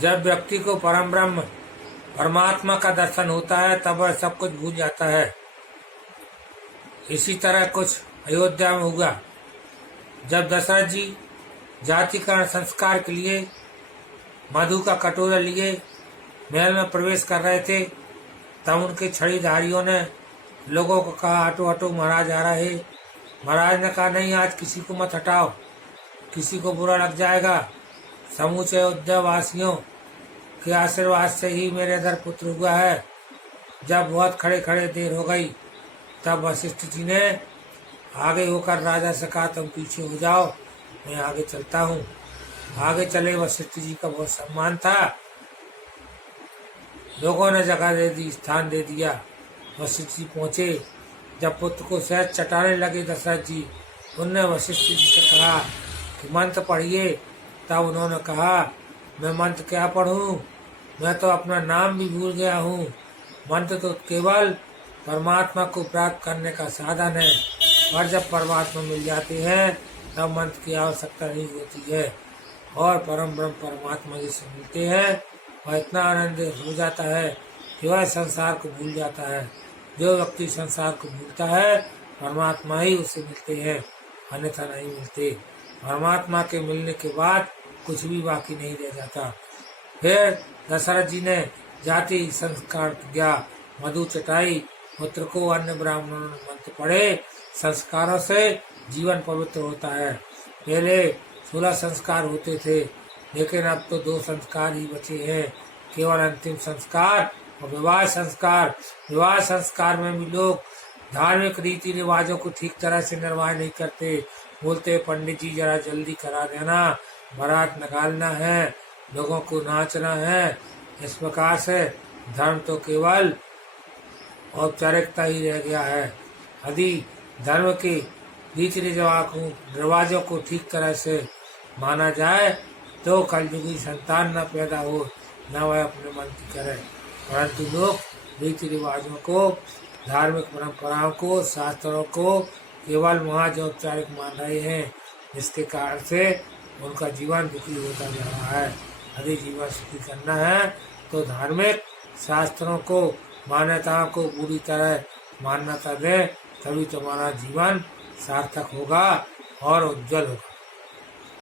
जब व्यक्ति को परम ब्रह्म परमात्मा का दर्शन होता है तब वह सब कुछ भूल जाता है। इसी तरह कुछ अयोध्या में हुआ। जब दशरथ जी जातिकरण संस्कार के लिए मधु का कटोरा लिए महल में प्रवेश कर रहे थे तब उनके छड़ीधारियों ने लोगों को कहा, हटो हटो, महाराज आ रहे। महाराज ने कहा, नहीं, आज किसी को मत हटाओ, किसी को बुरा लग जाएगा। समूचे अयोध्या वासियों के आशीर्वाद से ही मेरे इधर पुत्र हुआ है। जब बहुत खड़े खड़े देर हो गई तब वशिष्ठ जी ने आगे होकर राजा से कहा, तुम पीछे हो जाओ, मैं आगे चलता हूँ। आगे चले। वशिष्ठ जी का बहुत सम्मान था, लोगों ने जगह दे दी, स्थान दे दिया। वशिष्ठ जी पहुंचे। जब पुत्र को सहज चटाने लगे दशरथ जी, उनने वशिष्ठ जी से कहा कि मंत्र पढ़िए। तब उन्होंने कहा, मैं मंत्र क्या पढ़ूं, मैं तो अपना नाम भी भूल गया हूँ। मंत्र तो केवल परमात्मा को प्राप्त करने का साधन है, और जब परमात्मा मिल जाते हैं तब मंत्र की आवश्यकता नहीं होती है और परम ब्रह्म परमात्मा जी से मिलते हैं और इतना आनंद हो जाता है कि वह संसार को भूल जाता है। जो व्यक्ति संसार को भूलता है परमात्मा ही उसे मिलते हैं, अन्यथा नहीं मिलते। परमात्मा के मिलने के बाद कुछ भी बाकी नहीं रह जाता। फिर दशरथ जी ने जाति संस्कार किया, मधु चटाई, पुत्र को अन्य ब्राह्मणों ने मंत्र पढ़े। संस्कारों से जीवन पवित्र होता है। पहले 16 संस्कार होते थे, लेकिन अब तो 2 संस्कार ही बचे हैं, केवल अंतिम संस्कार और विवाह संस्कार। विवाह संस्कार में भी लोग धार्मिक रीति रिवाजों को ठीक तरह से निर्वाह नहीं करते। बोलते, पंडित जी जरा जल्दी करा देना, बारात निकालना है, लोगों को नाचना है। इस प्रकार से धर्म तो केवल औपचारिकता ही रह गया है। यदि धर्म के रीति रिवाजों को ठीक तरह से माना जाए तो कलयुगी संतान न पैदा हो, न वह अपने मन की करे। परंतु लोग रीति रिवाजों को, धार्मिक परंपराओं को, शास्त्रों को केवल महज औपचारिक मान रहे हैं, जिसके कारण से उनका जीवन दुखी होता जा रहा है। यदि जीवन सुखी करना है तो धार्मिक शास्त्रों को, मान्यताओं को पूरी तरह मान्यता दें, तभी तुम्हारा जीवन सार्थक होगा और उज्जवल होगा।